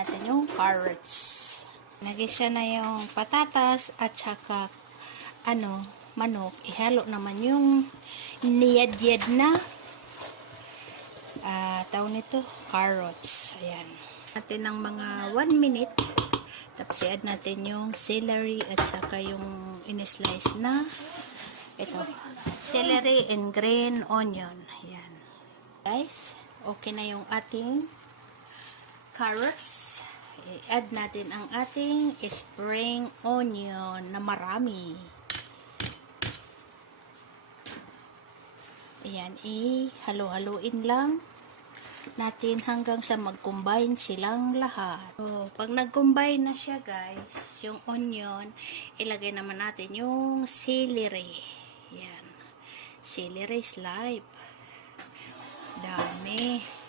natin yung carrots. Nagisa na yung patatas at saka manok. Ihalo naman yung niyad-yad na tawag nito, carrots. Ayan. Natin ng mga 1 minute. Tapos i-add natin yung celery at saka yung in-slice na ito, celery and green onion. Ayan. Guys, okay na yung ating carrots. I-add natin ang ating spring onion na marami. Ayan, halo-haloin lang natin hanggang sa mag-combine silang lahat. So, pag nag-combine na siya guys, yung onion, ilagay naman natin yung celery. Ayan, celery slice. Dami.